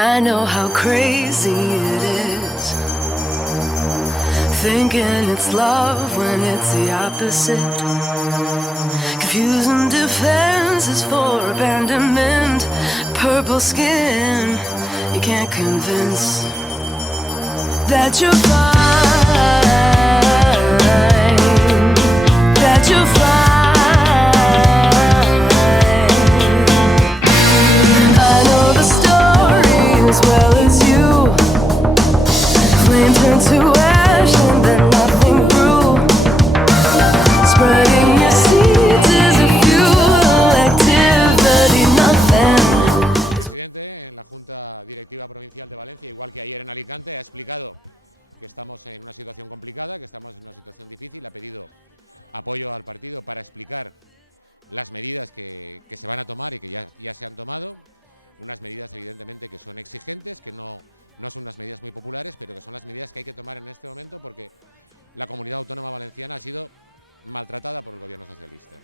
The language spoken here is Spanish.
I know how crazy it is, thinking it's love when it's the opposite. Confusing defenses for abandonment. Purple skin, you can't convince that you're fine, that you're fine. I know the story as well as you. Flames into ash and then nothing grew. Spreading your seeds is a futile activity, nothing. El presidente en la Junta Directiva Provincial de Valencia, igual que ayer en Alicante, ha explicado que estamos en una situación complicada, que estamos en una situación difícil, ha pedido apoyo al partido para explicar las medidas que se van a tomar y que ya se han tomado, unas medidas evidentemente que son exigentes, que no son unas medidas muy populares, pero que son las medidas que hay que tomar en este momento porque la comunidad autónoma valenciana ha sido maltratada por el gobierno socialista.